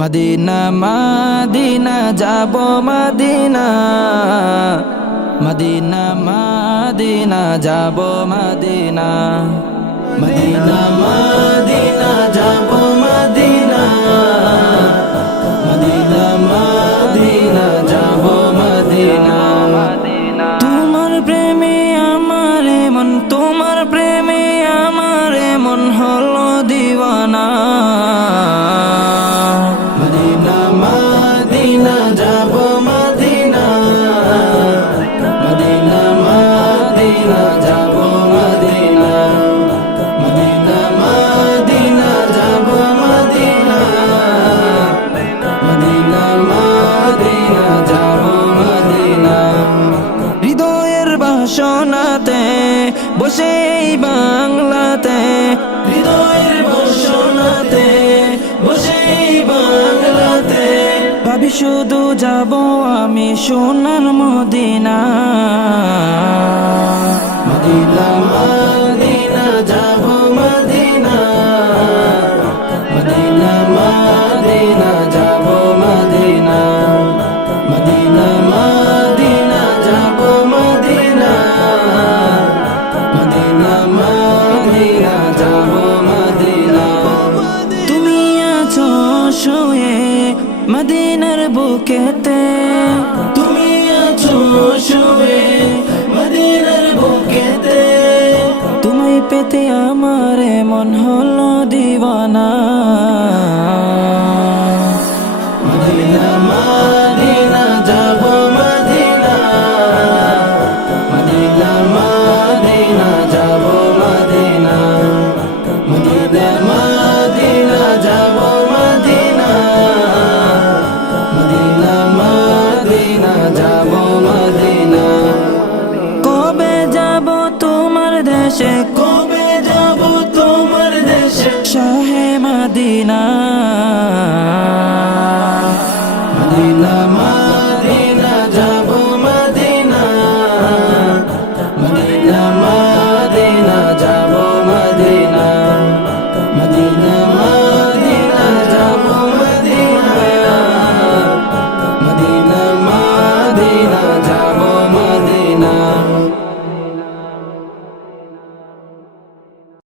Medina Medina যাব Medina, Medina Medina যাব Medina, Medina Medina যাব মদিনা, মদিনা মদিনা যাব মদিনা। তোমার প্রেমে আমার মন, তোমার প্রেমে আমার মন হলো দিওয়ানা। মদিনা মদিনা যাব মদিনা, মদিনা মদিনা যাব মদিনা, মদিনা মদিনা যাব মদিনা, মদিনা মদিনা যাব মদিনা। হৃদয়ের বাসনাতে বসে বাংলাতে, হৃদয়ের বাসনাতে বসে বাংলাতে, ভাবি শুধু যাব আমি সোনার মদিনা। মদিনা মদিনা যাব মদিনা, মদিনা মদিনা যাব মদিনা, মদিনা মদিনা যাব মদিনা, মদিনা মদিনা যাব মদিনা। তুমি আছো শুয়ে মদিনার বুকেতে, তুমি আছো শুয়ে মদিনার বুকেতে, তুমি পেতে আমার মন হলো দিওয়ানা। মদিনা মদিনা যাব মদিনা, মদিনা মদিনা যাব মদিনা, মদিনা মদিনা যাব মদিনা, মদিনা মদিনা যাব মদিনা। কবে যাব তোমার দেশে, কবে যাব তোমার দেশে, শাহে মদিনা।